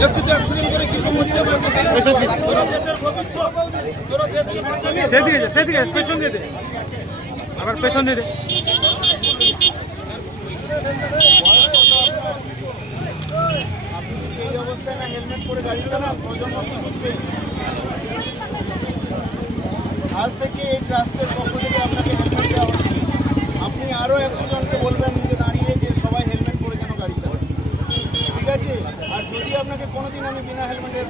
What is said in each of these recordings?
দেখছ তো অ্যাক্সিডেন্ট করে কীরকম হচ্ছে? তোরা দেশের ভবিষ্যৎ। তোরা দেশকে বাঁচাবি। সেদিকে সেদিকে পেছন দিয়ে দে। আবার পেছন দিয়ে দে। এই অবস্থায় না হেলমেট পরে গাড়ি চালান প্রজন্ম কি বুঝবে আজ থেকে এই ট্রাস্টের পক্ষ থেকে আপনাকে হেলমেট দেওয়া হচ্ছে আপনি আরও একশো জনকে বলবেন যে দাঁড়িয়ে যে সবাই হেলমেট পরে যেন গাড়ি চালান ঠিক আছে আর যদি আপনাকে কোনোদিন আমি বিনা হেলমেট এরপর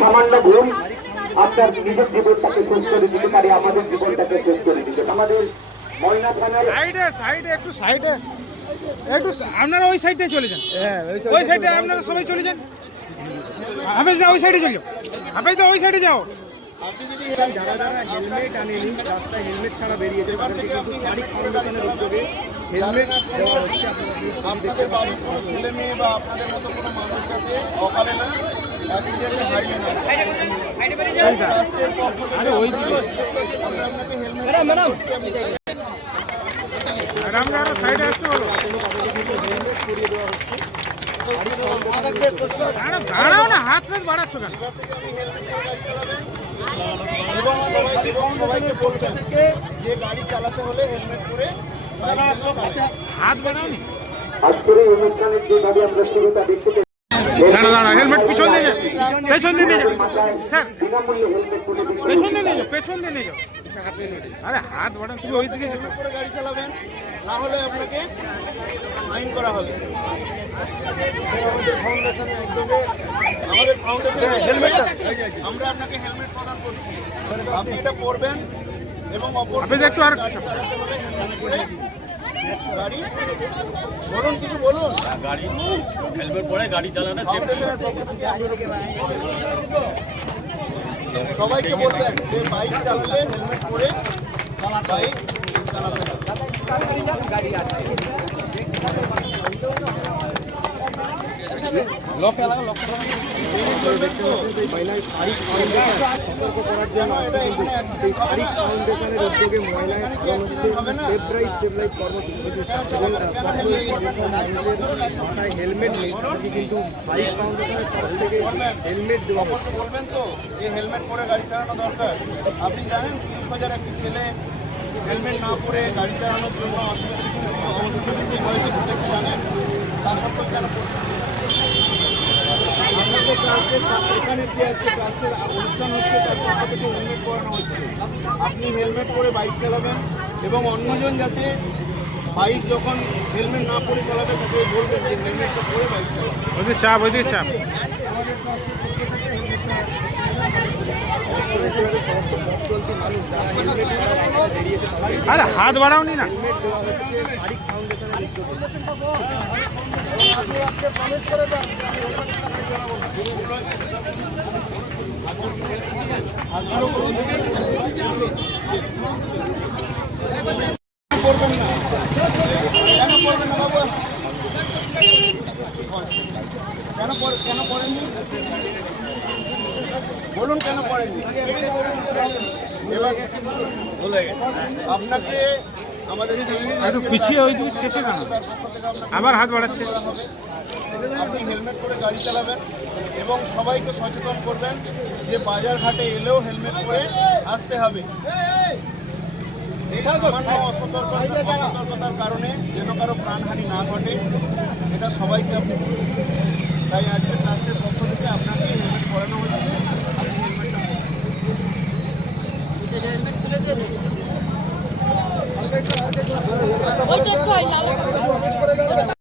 সামান্য ভুল। আপনার নিজের জীবনটাকে শেষ করে দিতে পারে আমাদের জীবনটাকে শেষ করে দিতে আমাদের ময়না থানার সাইডে সাইডে একটু সাইডে। একটু আপনারা ওই সাইডে চলে যান। ওই সাইডে আপনারা সবাই চলে যান। হাফেজ দা ওই সাইডে চলে যাও। হাফেজ ওই সাইডে যাও। আপনি যদি যারা যারা হেলমেট আনেনি রাস্তায় হেলমেট ছাড়া বেরিয়েছে তাদেরকে কিন্তু শারীরিক ফাউন্ডেশনের উদ্যোগে হেলমেট দেওয়া হচ্ছে আপনাদের বাড়ির কোনো ছেলে মেয়ে বা আপনাদের মতো কোনো মানুষ যাতে অকালে না অ্যাক্সিডেন্টে হারিয়ে না দাঁড়াও, না হাত বাড়াচ্ছ কেন? এবং সবাই এবং সবাইকে বলবেন যে গাড়ি চালাতে হলে হেলমেট পরে হাত বাড়াও নি। আজকের এই অনুষ্ঠানের যেভাবে আমরা শুরুটা দেখতে দাঁড়া দাঁড়া হেলমেট পিছন দিয়ে পেছন দিয়ে নিয়ে যাও স্যার বিনামূল্যে হেলমেট তুলে দিতে পেছন দিয়ে নিয়ে যাও পেছন দিয়ে নিয়ে যাও আরে হাত বাড়ান তুমি ওই দিকে। হেলমেট পরে গাড়ি চালাবেন না হলে আপনাকে আইন করা হবে আমাদের ফাউন্ডেশনের উদ্যোগে আমাদের ফাউন্ডেশনের হেলমেটটা আমরা আপনাকে হেলমেট প্রদান করছি। আপনি এটা পরবেন এবং একটু আর- গাড়ি বলুন কিছু বলুন। গাড়ি হেলমেট পরে গাড়ি চালানো সবাইকে বলবেন যে বাইক চালালে হেলমেট পরে বাইক চালাতে হবে। হেলমেট বলবেন? তো যে হেলমেট পরে গাড়ি চালানো দরকার আপনি জানেন তিন হাজার একটি ছেলে হেলমেট না পরে গাড়ি চালানোর জন্য অসুবিধা কি হয়েছে ঘটেছে জানেন তা সত্ত্বেও কেন এখানে যে আজকে ক্লাসের অনুষ্ঠান হচ্ছে তার পক্ষ থেকে হেলমেট পরানো হচ্ছে। আপনি হেলমেট পরে বাইক চালাবেন এবং অন্যজন যাতে বাইক যখন হেলমেট না পরে চালাবে তাকে বলবেন যে হেলমেটটা পরে বাইক চালাবে ওইদিকে চাপ ওইদিকে চাপ। চলতি মানুষ যারা হেলমেট ছাড়া আরে হাত বাড়াও নি। করবেন কেন করবেন না? কেন কেন বলুন কেন করেননি এবার আপনাকে আমাদের একটু পিছিয়ে ওই দিকে চেপে কেন আবার হাত বাড়াচ্ছে। হবে। আপনি হেলমেট পরে গাড়ি চালাবেন এবং সবাইকে সচেতন করবেন যে বাজার ঘাটে এলেও হেলমেট পরে আসতে হবে। এই সামান্য অসতর্ক অসতর্কতার কারণে যেন কারও প্রাণহানি না ঘটে এটা সবাইকে আপনি তাই আজকে ট্রাস্টের পক্ষ থেকে আপনাকে হেলমেট পরানো হচ্ছে। পরুন। তো ছয় লাল